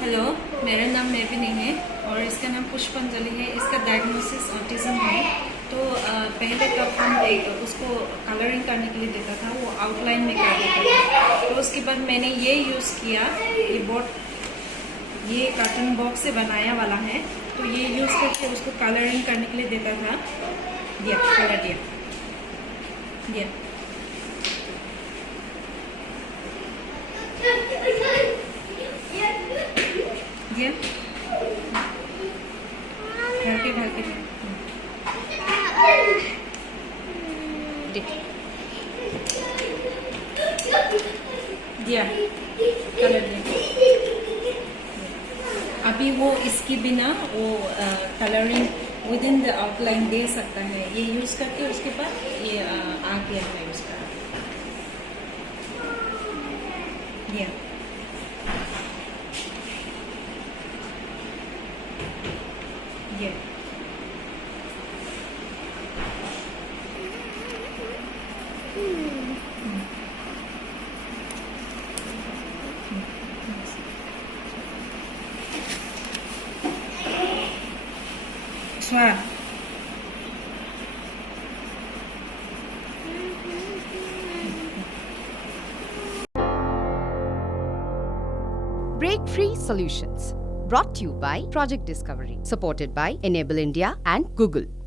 Hello, मेरा नाम मेविनी है और इसका नाम पुष्पांजलि है। इसका डायग्नोसिस ऑटिज्म है। तो पहले कब हम उसको कलरिंग करने के लिए देता था, वो आउटलाइन में कर देता था। तो उसके बाद मैंने ये यूज़ किया, ये कार्टून बॉक्स से बनाया वाला है। तो ये यूज़ करके उसको कलरिंग करने के लिए देता था। कलर दिया। भर के दिया कलर दिया। अभी वो इसकी बिना वो colouring within the outline दे सकता है। ये यूज करके उसके बाद ये आ गया है उसका दिया। Swag. Break-free solutions brought to you by Project Discovery, supported by Enable India and Google.